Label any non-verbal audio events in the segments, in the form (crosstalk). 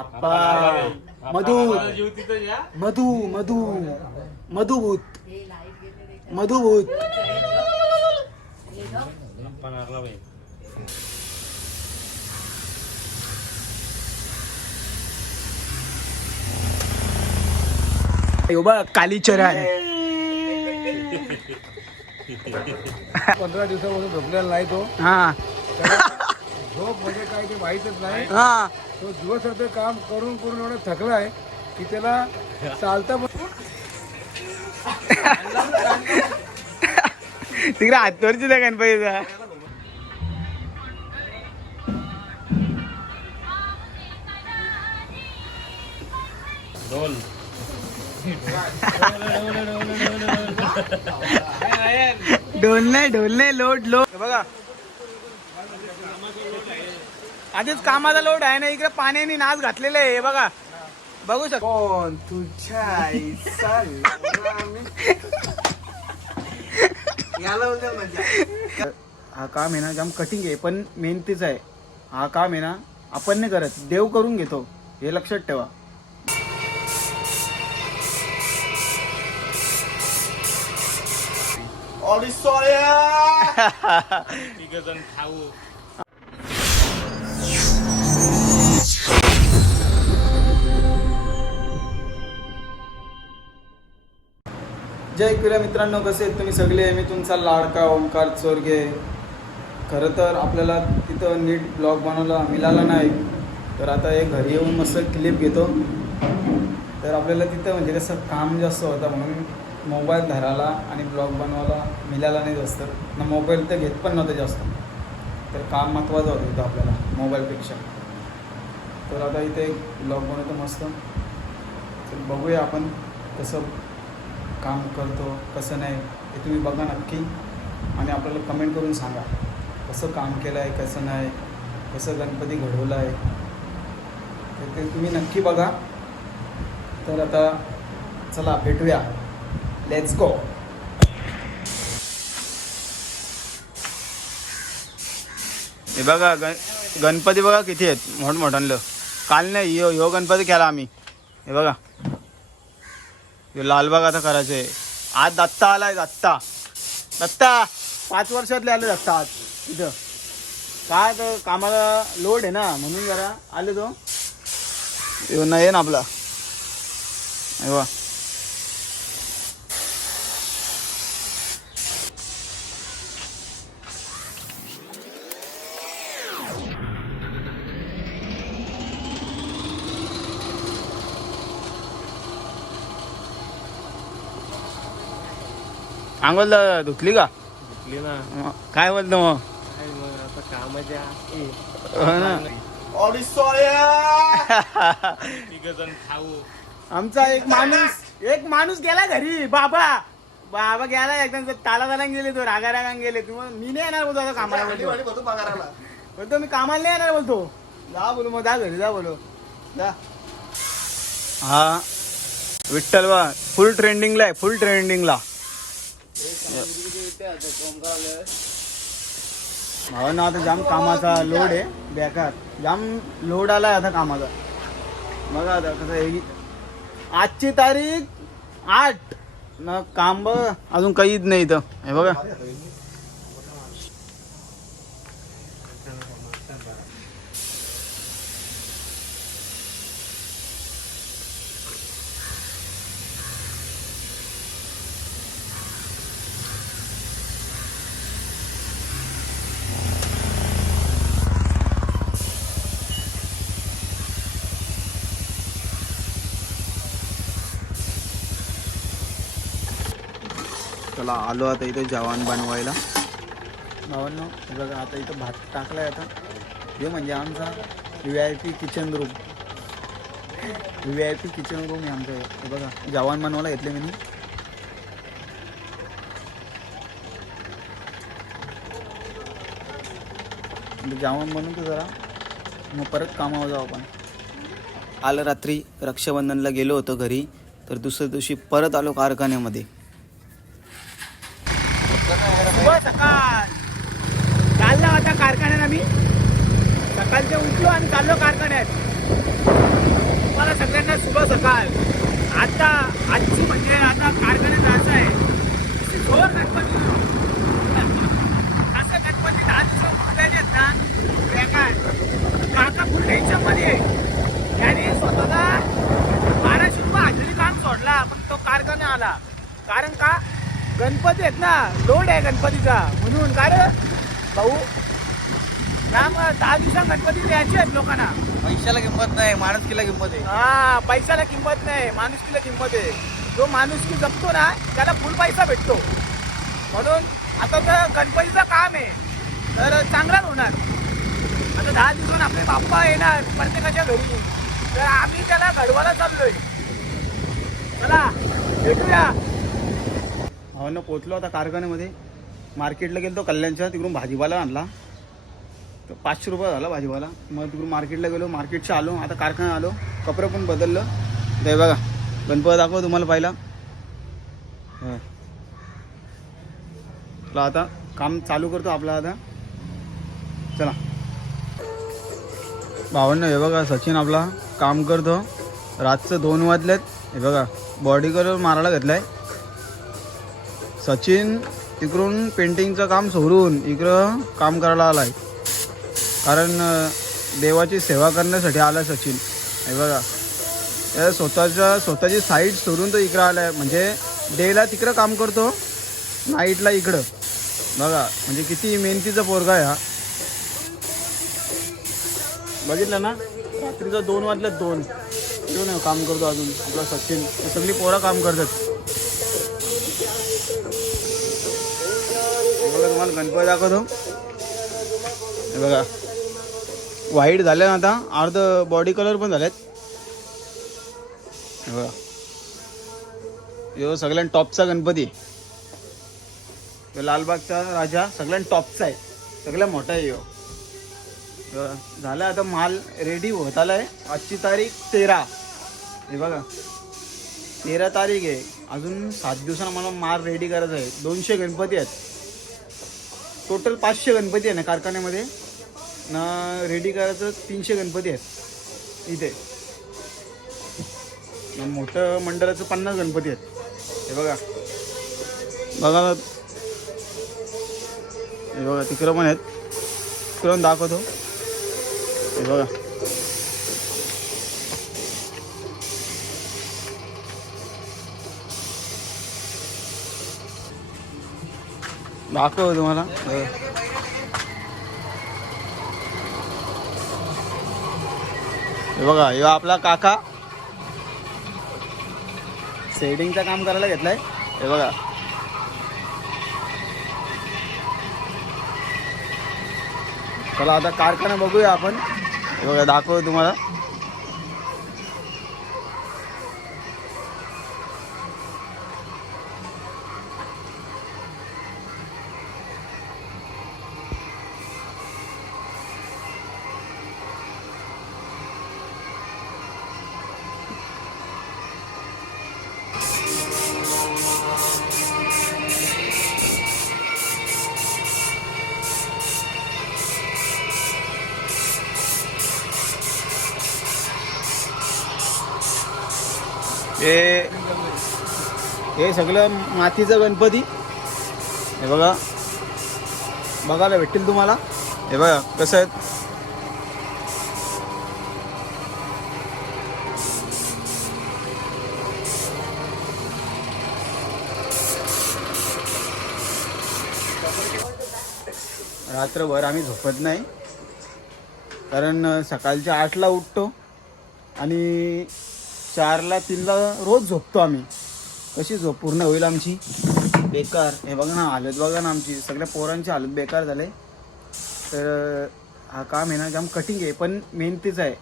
आप्पा मधु मधु मधु मधुभूत मधुभूत. बघ कालीचरण (laughs) (laughs) पंधरा दिवसापासून झोपलेला नाही तो. हा. झोप म्हणजे काय ते माहीतच नाही. हा. तो दिवस काम करून करून एवढा थकलाय की त्याला चालता पण (laughs) तिकडे हातवरची त्या गणपतीचा. ढोल नाही ढोल नाही लोड लोड बघा. आधीच कामाचा लोड आहे ना इकडे पाण्याने नाच घातलेले आहे हे बघा. बघू शकतो. कोण तुझ्या हा काम आहे ना जाम कटिंग आहे पण मेहनतीच आहे. हा काम आहे ना आपण नाही करत देव करून घेतो. हे लक्षात ठेवा. जय क्रिया मित्रांनो कसे आहेत तुम्ही सगळे? मी तुमचा लाडका ओंकार चोरगे. खरं तर आपल्याला तिथं नीट ब्लॉग बनवला मिळाला नाही. तर आता एक घरी येऊन मस्त क्लिप घेतो. तर आपल्याला तिथं म्हणजे कसं काम जास्त होतं म्हणून मोबाईल धरायला आणि ब्लॉग बनवायला मिळाला नाही जास्त. ना मोबाईल तर घेत पण नव्हतं जास्त. तर काम महत्त्वाचं होतं आपल्याला मोबाईलपेक्षा. तर आता इथे एक ब्लॉग बनवतो मस्त. तर बघूया आपण कसं काम करतो कसं नाही हे तुम्ही बघा नक्की. आणि आपल्याला कमेंट करून सांगा कसं काम केलं आहे कसं नाही कसं गणपती घडवलं आहे तर ते तुम्ही नक्की बघा. तर आता चला भेटूया. लेट्स गो हे बघा गण गणपती बघा किती आहेत मोठमोठांलं काल नाही यो ह्यो गणपती केला आम्ही. हे बघा. हे लालबाग आता करायचं. आहे आज दत्ता आलाय दत्ता. दत्ता पाच वर्षातले आले दत्ता आज इथं. काय तर कामाला लोड आहे ना म्हणून जरा आले तो हो. येऊन नाही ना आपला. हे बघा. आंघोल धुतली का? ना. मग काय बोलतो मग? मग आता कामाच्या हो ना. खाऊ. आमचा एक माणूस एक माणूस गेला घरी बाबा. बाबा गेला एकदम ताला ताला गेले तो रागा रागा गेले. तू मी नाही येणार बोलतो आता कामाला बोलतो. बोलतो मी कामाला नाही येणार बोलतो. जा बोलू मग जा घरी जा बोलो. जा. हा. विठ्ठल बा फुल ट्रेंडिंगला आहे फुल ट्रेंडिंगला हो ना आता जाम कामाचा लोड आहे. बेकार. जाम लोड आलाय आता कामाचा. बघा आता कसं आहे. आजची तारीख आठ. ना काम बघ अजून काहीच नाही इथं. हे बघा. चला आलो आता इथे जवान बनवायला. भावांनो बघा आता इथं भात टाकलाय आता. हे म्हणजे आमचा V I P kitchen room V I P kitchen room आहे आमचं हे. बघा जवान बनवायला घेतले मी. जवान बनवतो जरा? मग परत कामावर जाऊ आपण. आलं रात्री रक्षाबंधनला गेलो होतो घरी तर दुसऱ्या दिवशी परत आलो कारखान्यामध्ये सकाळ आता कारखान्यात आम्ही सकाळचे उठलो आणि चाललो कारखान्यात. तुम्हाला सगळ्यांना शुभ सकाळ. आता आजची म्हणजे आता कारखान्यात जायचं आहे. जोर गणपती. असं गणपती दहा दिवसात आहेत ना बेकार काका फुल टेन्शनमध्ये आहे. त्याने स्वतःला बाराशे रुपये हजेरी काम सोडला पण तो कारखाना आला. कारण का? गणपती आहेत ना लोड आहे गणपतीचा. म्हणून कारण भाऊ त्यामुळे दहा दिवसात गणपती द्यायचे आहेत लोकांना. पैशाला किंमत नाही माणुसकीला किंमत आहे. हा पैशाला किंमत नाही माणुसकीला किंमत आहे. जो माणुसकी जपतो ना त्याला फुल पैसा भेटतो. म्हणून आता तर गणपतीचं काम आहे. तर चांगलाच होणार. आता दहा दिवसांनी आपले बाप्पा येणार प्रत्येकाच्या घरी. तर आम्ही त्याला घडवायला चाललोय. चला भेटूया. भावांना पोचलो आता कारखान्यामध्ये. मार्केटला गेलो तो कल्याणच्या तिकडून भाजीपाला आणला. तर पाचशे रुपये झाला भाजीपाला मग तिकडून मार्केटला गेलो मार्केटच्या आलो आता कारखान्यात आलो कपडे पण बदललं. ते बघा गणपत दाखव तुम्हाला पाहिला. चला आता काम चालू करतो आपला आता. चला. भावांना हे बघा सचिन आपला काम करतो. रातचं दोन वाजलेत. हे बघा बॉडी कलर मारायला घेतलाय. सचिन तिकडून पेंटिंगचं काम सोडून इकडं काम करायला आलाय. कारण देवाची सेवा करण्यासाठी आला सचिन. हे बघा. त्या स्वतःच्या स्वतःची साईट सोडून तो इकडं आलाय. म्हणजे डेला तिकडं काम करतो नाईटला इकडं. बघा म्हणजे किती मेहनतीचा पोरगा आहे हा. बघितलं ना? रात्रीचा दोन वाजल्यात दोन. येऊ येऊन काम करतो अजून. आपला सचिन. सगळी पोरं काम करतात. बघा तुम्हाला गणपती दाखवतो. हे बघा. व्हाईट झाले ना आता. अर्ध बॉडी कलर पण झालेत. बघा. यो सगळ्यां टॉपचा गणपती. लालबागचा राजा सगळ्यां टॉपचा आहे. सगळ्यात मोठा आहे यो. झाला आता माल रेडी होत आलाय. आजची तारीख तेरा. हे बघा. तेरा तारीख आहे. अजून सात दिवसांना मला माल रेडी करायचा आहे. दोनशे गणपती आहेत. टोटल पाचशे गणपती आहे ना कारखान्यामध्ये? ना रेडी करायचं तीनशे गणपती आहेत. इथे. मोठं मंडळाचं पन्नास गणपती आहेत. हे बघा. बघा ना. हे बघा तिकडं पण आहेत. तिकडं पण दाखवतो. हे बघा. दाखव तुम्हाला. हो. हे बघा. हे आपला काका सेटिंगचं काम करायला घेतलंय. हे बघा. चला आता कारखाना बघूया आपण. हे बघा दाखवू तुम्हाला. हे सगळं मातीचं गणपती. हे बघा. बघायला भेटतील तुम्हाला. हे बघा कसं आहेत? रात्रभर आम्ही झोपत नाही. कारण सकाळच्या आठला उठतो आणि चारला तीनला रोज झोपतो आम्ही. कशी झोप पूर्ण होईल आमची? बेकार. हे बघा ना हालत बघा ना आमची. सगळ्या पोरांची हालत बेकार झाले तर हा काम आहे ना जाम कठीण आहे पण मेहनतीच आहे.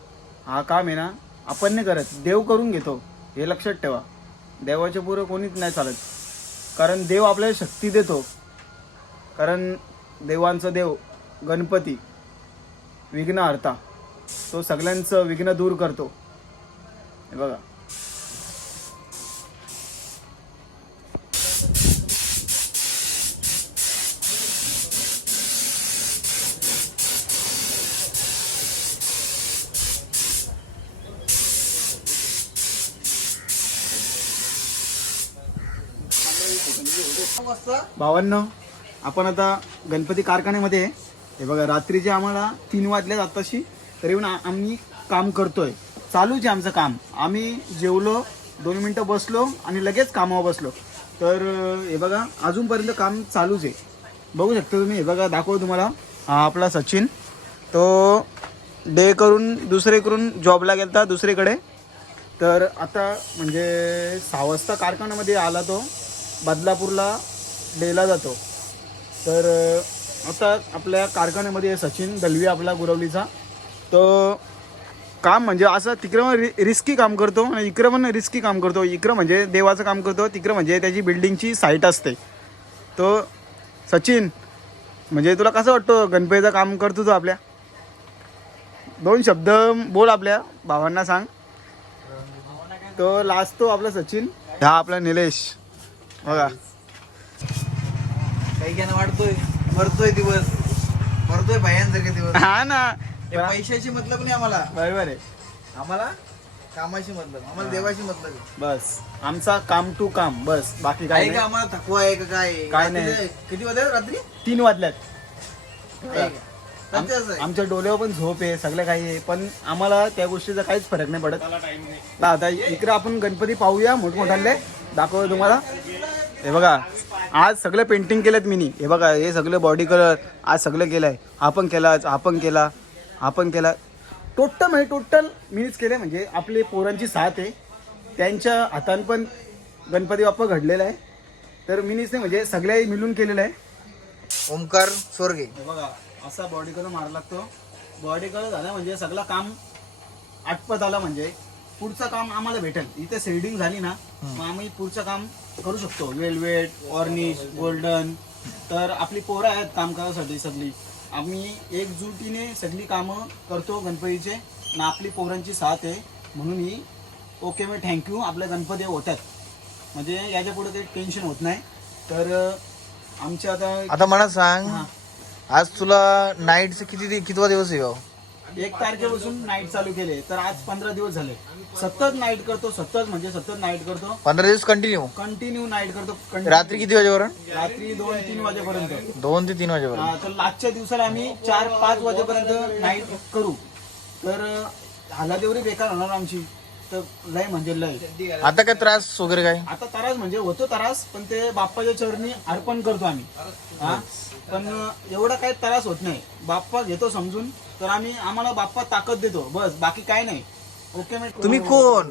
हा काम आहे ना आपण नाही करत. देव करून घेतो. हे लक्षात ठेवा. देवाच्या पुरं कोणीच नाही चालत. कारण देव आपल्याला शक्ती देतो. कारण देवांचा देव गणपती विघ्न हरता. तो सगळ्यांचं विघ्न दूर करतो. हे बघा. भावांनो आपण आता गणपती कारखान्यामध्ये आहे. हे बघा रात्रीचे आम्हाला तीन वाजल्यात आताशी तरी पण आम्ही काम करतोय. चालूच आहे आमचं काम. आम्ही जेवलो दोन मिनटं बसलो आणि लगेच कामावर बसलो. तर हे बघा अजूनपर्यंत काम चालूच आहे. बघू शकता तुम्ही हे बघा दाखवू तुम्हाला. हा आपला सचिन. तो डे करून दुसरे करून जॉबला गेलता दुसरीकडे. तर आता म्हणजे सहा वाजता कारखान्यामध्ये आला तो. बदलापूरला डेला जातो. तर आता आपल्या कारखान्यामध्ये सचिन दलवी आपला गुरवलीचा. तो काम म्हणजे असं तिकडं पण रि रिस्की काम करतो आणि इकडं पण रिस्की काम करतो. इकडं म्हणजे देवाचं काम करतो तिकडं म्हणजे त्याची बिल्डिंगची साईट असते. तो सचिन म्हणजे तुला कसं वाटतं? गणपतीचं काम करतो तो आपल्या? दोन शब्द बोल आपल्या भावांना सांग. तो लास्ट तो आपला सचिन. हा आपला निलेश. बघा. वाढतोय मरतोय दिवस. मरतोय भयांसारखे दिवस. हा ना. हे पैशाची मतलब नाही आम्हाला. बरोबर आहे. आम्हाला कामाशी मतलब आम्हाला देवाशी मतलब आहे. बस. आमचा काम टू काम बस. बाकी काय आहे का नाही. आम्हाला थकवा आहे का काय? आहे? काय नाही. रात्रीचे- किती वाजले रात्री? तीन वाजल्यात. आहे का? रात्री असं आहे. आमच्या डोळ्यावर पण झोप आहे सगळं काही आहे. पण आम्हाला त्या गोष्टीचा काहीच फरक नाही पडत. आता इकडे आपण गणपती पाहूया मोठमोठाले. दाखवतो तुम्हाला. हे बघा आज सगळं पेंटिंग केलेत मिनी. हे बघा हे सगळं बॉडी कलर आज सगळं केलंय. आपण केला आज आपण केला आपण केला. टोटल म्हणजे टोटल मीच केले म्हणजे आपले पोरांची साथ आहे. त्यांच्या हातान पण गणपती बाप्पा घडलेला आहे. तर मिनीच नाही म्हणजे सगळ्या मिळून केलेलं आहे. ओमकार स्वर्गे. हे बघा असा बॉडी कलर मारा लागतो. बॉडी कलर झाला म्हणजे सगळं काम आटपत आलं म्हणजे. पुढचं काम आम्हाला भेटेल. इथे सेडिंग झाली ना मग आम्ही पुढचं काम करू शकतो. वेलवेट ऑर्निश गोल्डन तर आपली पोरं आहेत काम करायसाठी सगळी. आम्ही एकजुटीने सगळी कामं करतो गणपतीचे. आणि आपली पोरांची साथ आहे. म्हणून ही ओके मी थँक्यू आपल्या गणपती होतात म्हणजे याच्यापुढे काही टेन्शन होत नाही. तर आमच्या आता आता मला सांग. हा. आज तुला नाईटचं किती दि- कितवा दिवस आहे हो? एक तारखेपासून नाईट चालू केले. तर आज पंधरा दिवस झाले. सतत नाईट करतो सतत म्हणजे सतत नाईट करतो. पंधरा दिवस कंटिन्यू कंटिन्यू नाईट करतो continue. रात्री किती वाजेपर्यंत? रात्री दोन तीन वाजेपर्यंत. दोन ते तीन वाजेपर्यंत. हा, तर दिवसाला आम्ही चार पाच वाजेपर्यंत नाईट करू. तर हालात एवढी बेकार होणार आमची. तर लय म्हणजे लय. आता काय त्रास वगैरे काय? आता तरास म्हणजे होतो तरास पण ते बाप्पाच्या चरणी अर्पण करतो आम्ही. हा? पण एवढा काही त्रास होत नाही. बाप्पा घेतो समजून तर आम्ही आम्हाला बाप्पा ताकद देतो. बस बाकी काय नाही. ओके मी तुम्ही कोण?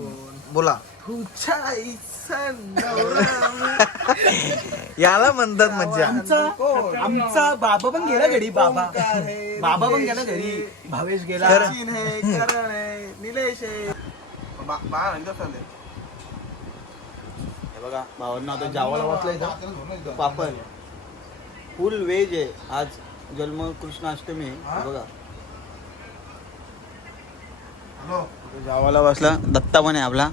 बोला. (laughs) याला म्हणतात मज्जा. आमचा आमचा बाबा पण गेला घरी बाबा. बाबा पण गेला घरी. भावेश गेला. निलेश हे बघा भावांना आता जावाला वाचलंय पापड फुल व्हेज आहे. आज जन्म कृष्णाष्टमी आहे. हे? बघा. जावाला बसला. दत्ता पण आहे आपला.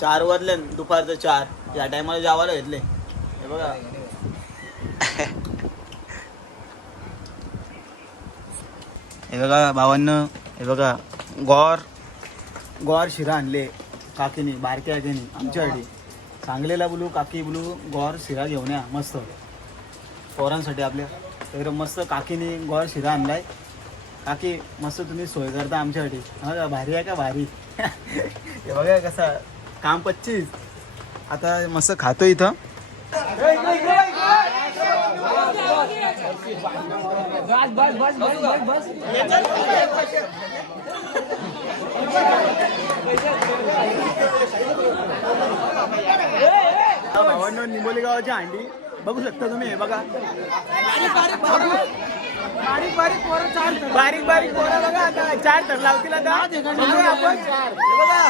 चार वाजले दुपारचं चार. या टायमाला जावाला घेतले हे बघा. हे बघा भावांना. हे बघा. गौर. गौर शिरा आणले. काकीने बारक्या काकीने आमच्यासाठी. सांगलेला बोलू काकी बोलू गोर शिरा घेऊन या मस्त. पोरांसाठी आपल्या. तर मस्त काकीने गोर शिरा आणलाय. काकी मस्त तुम्ही सोय करता आमच्यासाठी. हा का भारी आहे का भारी? हे बघा कसा काम पच्चीस. आता मस्त खातो इथं. बस बस बस भावांना निंबोली गावाची हांडी. बघू शकता तुम्ही हे बघा. बारीक बारीक पोरं चार बारीक बारीक पोरं बघा आता. चार तर लावतील आता. बघूया आपण. हे बघा.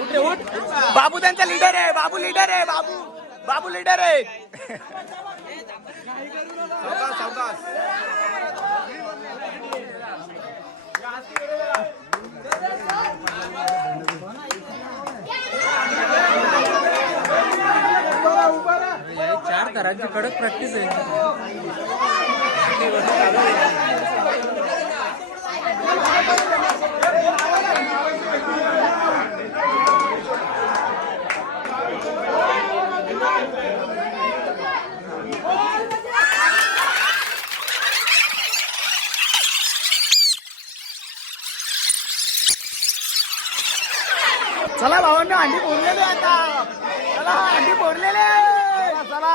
उठ रे, उठ. बाबू त्यांचा लीडर आहे. बाबू लीडर आहे बाबू. बाबू लीडर आहे. चार थरांची कडक प्रॅक्टिस आहे चला भावांना अंडी फोडलेले आता. चला अंडी फोडलेले चला.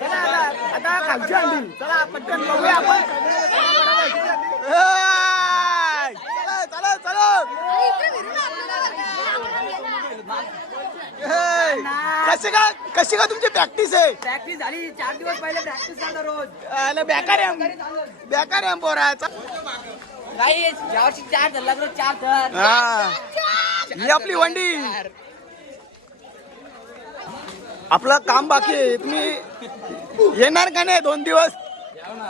चला आता आता खालची अंडी चला पटकन बघूया आपण. ए! चला चला चला. कशी का कशी का तुमची प्रॅक्टिस आहे? प्रॅक्टिस झाली चार दिवस पहिले प्रॅक्टिस करतो रोज. बेकार आहे बेकार आहे पोरा. नाही यावर्षी चार धरला चार धर. हा. ही आपली वंडी. आपलं काम बाकी आहे. तुम्ही येणार का नाही दोन दिवस?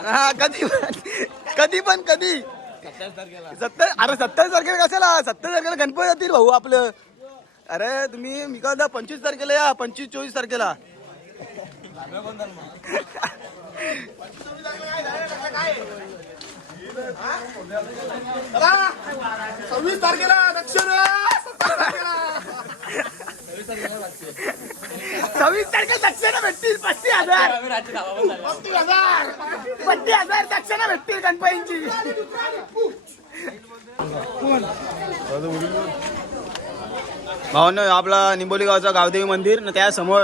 हा कधी पण. कधी पण कधी. सत्तर अरे सत्तावीस तारखेला कशाला? सत्तावीस तारखेला गणपती येतील भाऊ आपलं. अरे तुम्ही मी काय पंचवीस तारखेला या पंचवीस चोवीस तारखेला. सव्वीस तारखेला दक्षिण सव्वीस तारखेला दक्षिणा भेटतील पस्तीस हजार. पस्तीस हजार. पस्तीस हजार दक्षिणा भेटतील गणपतींची. भावांनो आपला निंबोली गावचा गावदेवी मंदिर न त्या समोर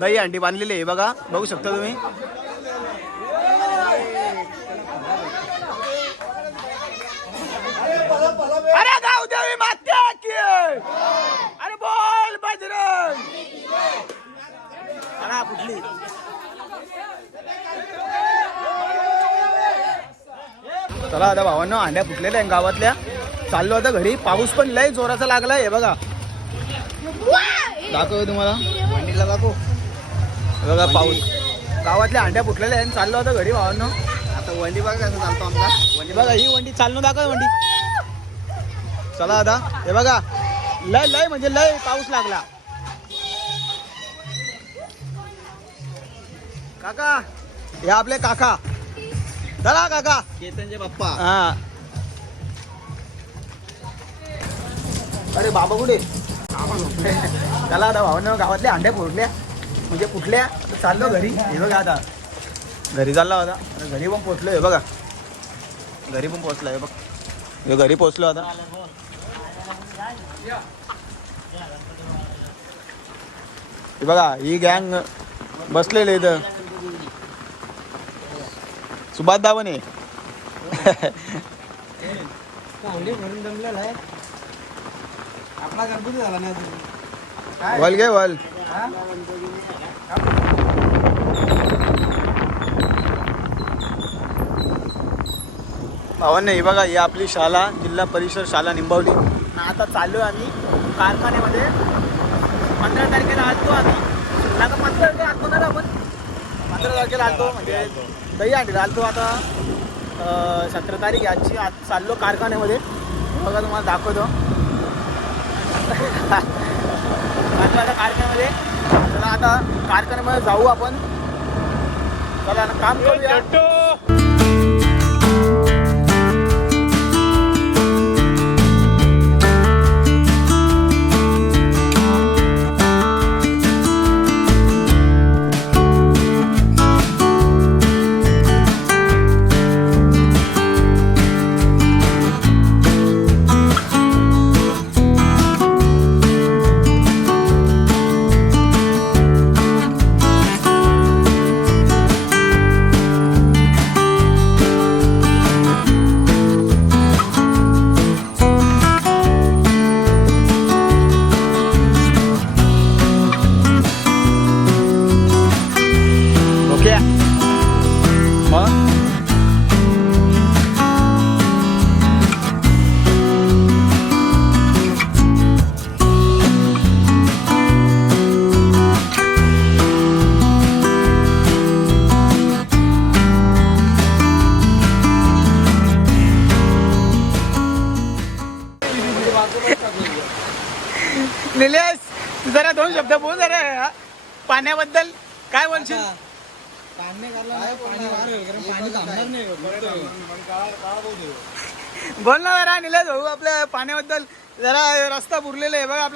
दही अंडी बांधलेली आहे. बघा बघू शकता तुम्ही. अरे गावदेवी मात्या की अरे बोल बजरंग. अरे कुठली? चला आता भावांनो अंड्या फुटलेल्या आहे गावातल्या. चाललो आता घरी. पाऊस पण लय जोराचा लागलाय. हे बघा. दाखव तुम्हाला. मंडीला दाखव. बघा पाऊस. गावातल्या अंड्या फुटलेल्या आहे चाललो आता घरी भावांनो. आता वंडी बघा कसं चालतो आमचा. वंडी बघा ही वंडी चालणं दाखव वंडी. चला आता. हे बघा. लय लय म्हणजे लय पाऊस लागला. काका हे आपले काका. चला काका. केतनचे बाप्पा हा. अरे बाबा कुठे? त्याला आता भावानं गावातल्या अंड्या फोडल्या म्हणजे कुठल्या चाललो घरी. हे बघा आता. घरी चालला होता आता घरी पण पोचलो हे बघा. घरी पण पोचलो हे बघ. हे घरी पोचलो आता. हे बघा ही गँग बसलेले इथं. सुभाष दावणे. आपला गणपती झाला नाही अजून. वल घे वल. भावांनी ही बघा ही आपली शाळा जिल्हा परिषद शाळा निंबावली. आता चाललो आम्ही कारखान्यामध्ये. पंधरा तारखेला आलतो आम्ही. नाका पंधरा तारखेला आलतो ना आपण? पंधरा तारखेला आलतो म्हणजे दही आणली आलतो आता. सतरा तारीख आहे आजची. आज चाललो कारखान्यामध्ये. बघा तुम्हाला दाखवतो. आता कारखान्यामध्ये. चला आता कारखान्यामध्ये जाऊ आपण. चला काम करूया.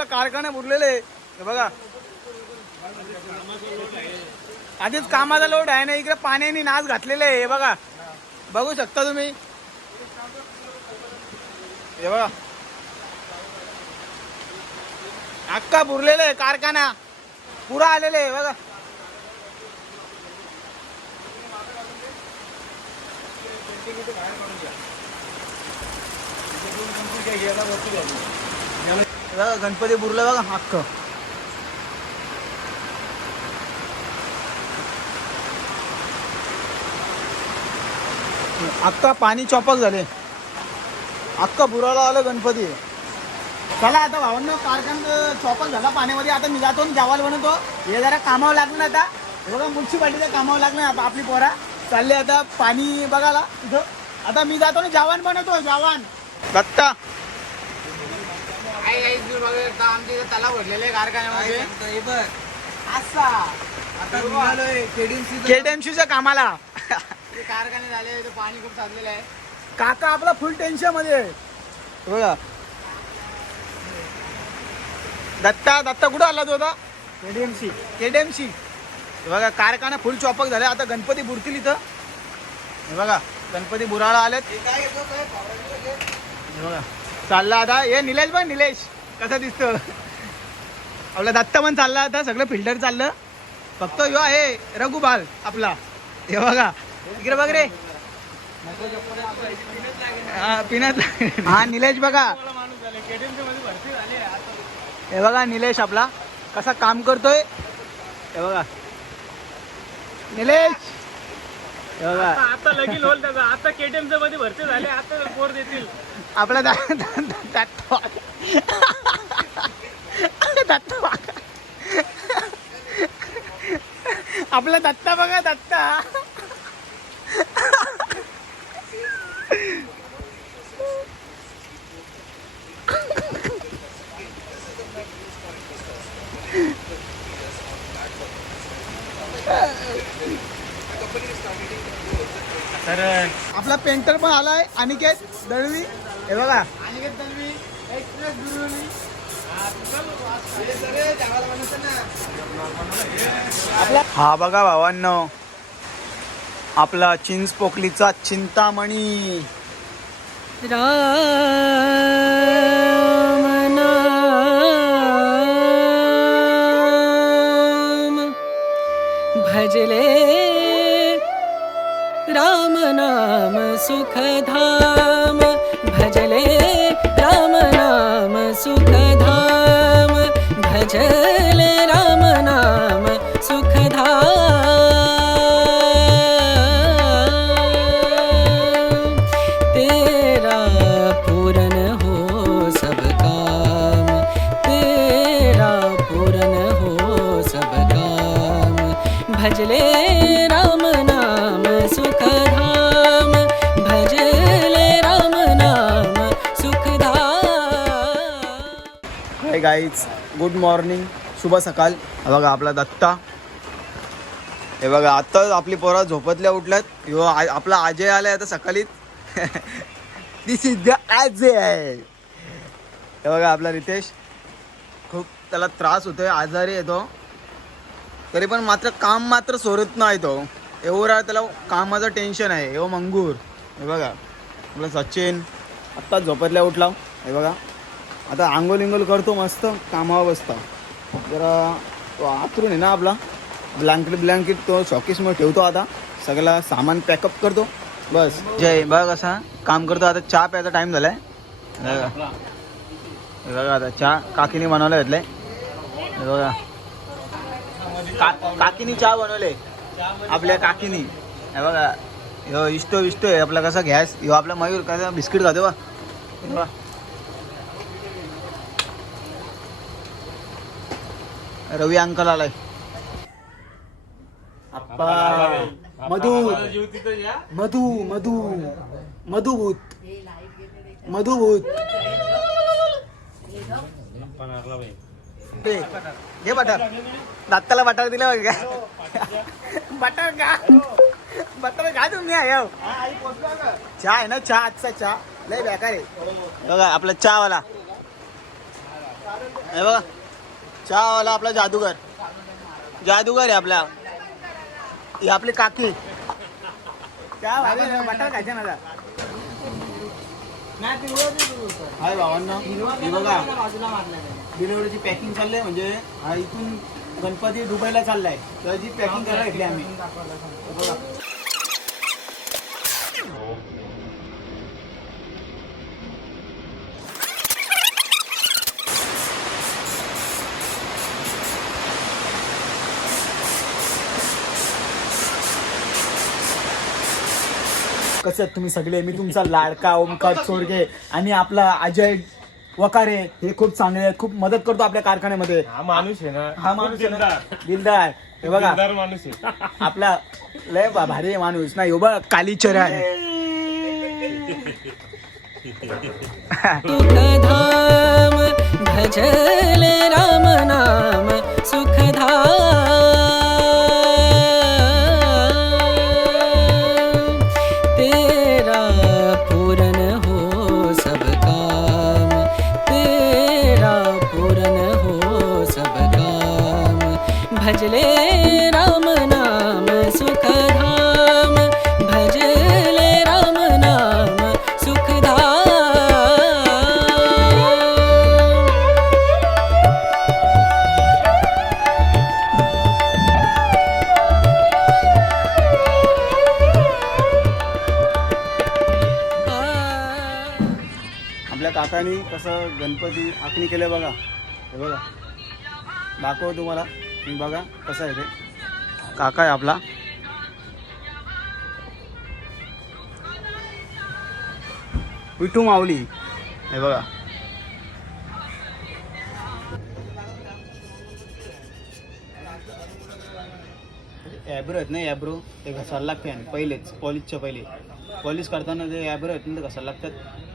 आपला कारखाना उरलेले हे बघा. आधीच कामाचा लोड आहे ना इकडे पाण्याने नाच घातलेले आहे. हे बघा. बघू शकता तुम्ही. हे बघा. अक्का बुरलेले आहे कारखाना. पुरा आलेले आहे बघा. बघा, गणपती बुरला बघा अख्ख. अक्का पाणी चॉपक झाले. अक्का बुराला आलं गणपती. चला आता भावांना कारखाना चॉपक झाला पाण्यामध्ये. आता मी जातो आणि जेवायला बनवतो हे जरा कामावं लागलं ना आता. एवढं बघा म्युन्सिपाल्टीचं कामावं लागलं आता आपली पोरा. चालले आता पाणी बघायला. तिथं आता मी जातो ना जावान बनवतो जावान. दत्ता बघा आमच्या इथे तलाव भरलेले कारखान्यामध्ये. हे बघ. असा. आता निघालोय कामाला. इथे कारखाने झाले इथे पाणी खूप साचलेलं आहे. काका आपला फुल टेन्शनमध्ये आहे. बघा. दत्ता दत्ता कुठं आला तो आता? केडीएमसी केडीएमसी बघा कारखाना फुल चॉपक झाला. आता गणपती बुरतील इथं. हे बघा गणपती बुराळा आलेत. हे बघा. चालला आता. हे निलेश बघ निलेश. कसा दिसतो? आपला दत्ता पण चालला आता सगळं फिल्टर चाललं. फक्त यो आहे रघुबाल आपला. हे बघा. इकडे बघ रे. हा पिण्यात हा निलेश बघा. हे बघा निलेश आपला. कसा काम करतोय. हे बघा. निलेश. हे बघा. आता लगीन होल त्याचा. आता केटीएमच्या मध्ये भरती झाले आता पोर देतील. आपला दा- दत्त. आपला दत्ता बघा दत्ता तर आपला पेंटर पण आलाय अनिकेत दळवी हे बघा. हा बघा भावांनो. आपला चिंच पोकलीचा चिंतामणी. राम भजले राम नाम सुखधा गुड मॉर्निंग शुभ सकाळ. बघा आपला दत्ता. हे बघा आत्ताच आपली पोरा झोपतल्या उठल्यात. ह्यो आ- आपला अजय आलाय आता सकाळीच. दिस इज द अजय हे बघा आपला रितेश. खूप त्याला त्रास होतोय आजारी येतो तरी पण मात्र काम मात्र सोडत नाही तो. एवढा त्याला कामाचं टेन्शन आहे. एव मंगूर. हे बघा आपला सचिन. आत्ताच झोपतल्या उठला. हे बघा. आता आंघोळ इंगोल करतो मस्त कामावर बसता. जरा तो आतरून आहे ना आपला. ब्लँकेट ब्लँकेट तो शॉकेसमध्ये ठेवतो आता. सगळा सामान पॅकअप करतो. बस. जय बघ असा काम करतो. आता चहा प्यायचा टाईम झालाय. आहे बघा. बघा आता चहा काकीने बनवला घेतलाय. हे बघा. का काकीनी चहा बनवले. आपल्या काकीनी. हे बघा. ह्यो इष्टो विष्टो आहे. आपला कसा गॅस ह्यो आपला मयूर कसा बिस्किट खातो बा हे बघा. रवी अंकल आलाय. आप्पा मधु. मधु मधु. मधुभूत. मधुभूत. घे बटर. दाताला बटर दिलं बघ का? बटर का? बटर का तुम्ही आहे हो. चहा आहे ना चहा आजचा चहा. लय बेकार आहे. बघा आपला चहा वाला हे बघा. चहा वाला आपला जादूगर. जादूगर आहे आपला. ही आपली काकी. आहे, हाय भावांना हे बघा. डिलिव्हरीची पॅकिंग चाललंय म्हणजे हा इथून गणपती दुबईला चाललाय. त्याची पॅकिंग करायला घेतली आम्ही. हे बघा. कसं आहेत तुम्ही सगळे? मी तुमचा लाडका ओमकार चोरगे आणि आपला अजय वकारे हे खूप चांगले आहेत. खूप मदत करतो आपल्या कारखान्यामध्ये. हा माणूस आहे ना. हा माणूस आहे ना, दिलदार. हे बघा. दिलदार माणूस आहे. आपला लय बा- भारी आहे माणूस. नाही हो बघ कालीचर आहे. सुखधाम भजले राम नाम. सुखधाम असं गणपती आखणी केलं बघा. हे बघा. दाखव तुम्हाला. तुम्ही बघा कसं आहे ते. काका आहे आपला. विठू माऊली. हे बघा. ॲब्रो आहेत ना ॲब्रो ते घसायला लागते आणि पहिलेच पॉलिशच्या पहिले. पॉलिश करताना ते ॲब्रो आहेत ना ते घसायला लागतात.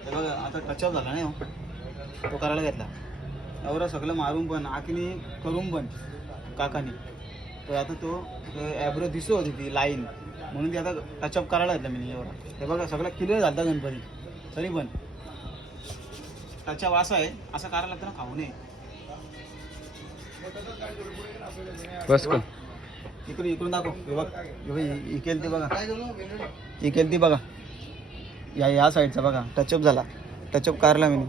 हे बघा आता टचअप झाला नाही हो. तो करायला घेतला. एवढं सगळं मारून पण आखिनी करून पण काकानी. तर आता तो ॲब्रो दिसत होती ती लाईन म्हणून ती आता टचअप करायला घेतला मी एवढा ते बघा सगळं क्लिअर झालं गणपती. तरी पण. टचअप असं आहे असं करायला लागतं ना खाऊ नये. बस का इकडून इकडून दाखव. हे बघ हे ते बघा. इकेल ती बघा. या या साईडचा बघा. टचअप झाला. टचअप कारला मी.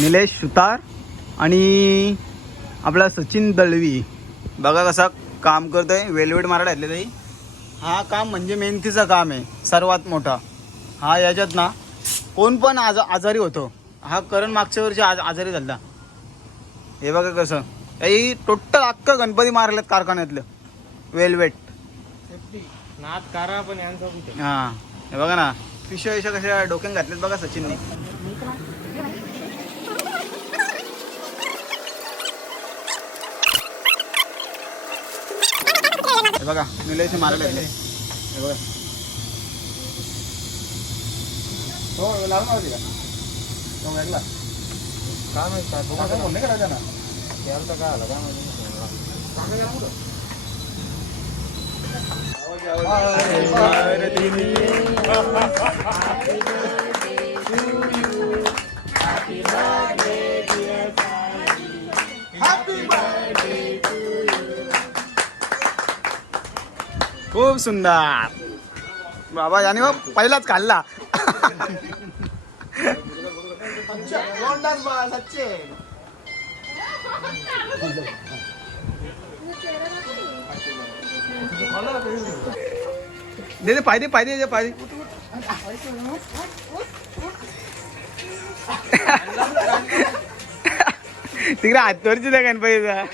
निलेश सुतार आणि आपला सचिन दळवी. बघा कसा काम करतोय. वेलवेट मारायला घातले ताई हा काम म्हणजे मेहनतीचं काम आहे. सर्वात मोठा. हा याच्यात ना कोण पण आज आजारी होतो. हा करण मागच्या वर्षी आज आजारी झाला. हे बघा कसं. काही टोटल अख्खं गणपती मारलेत कारखान्यातलं. वेलवेट. नाद कारा पण हा. हे बघा ना. पिशव्या विशा कशा डोक्यात घातलेत बघा सचिनने. हे बघा निलेश मारायला लागले हे बघा हो लावून मारली का तो लागला काय माहित काय काका बोलणे करायचं ना यार काय आलं काय माहिती खूप सुंदर. बाबा याने मग पहिलाच खाल्ला. दे दे पायदे पायदे दे पायदे तिकडे हातवरची त्या गणपतीचा.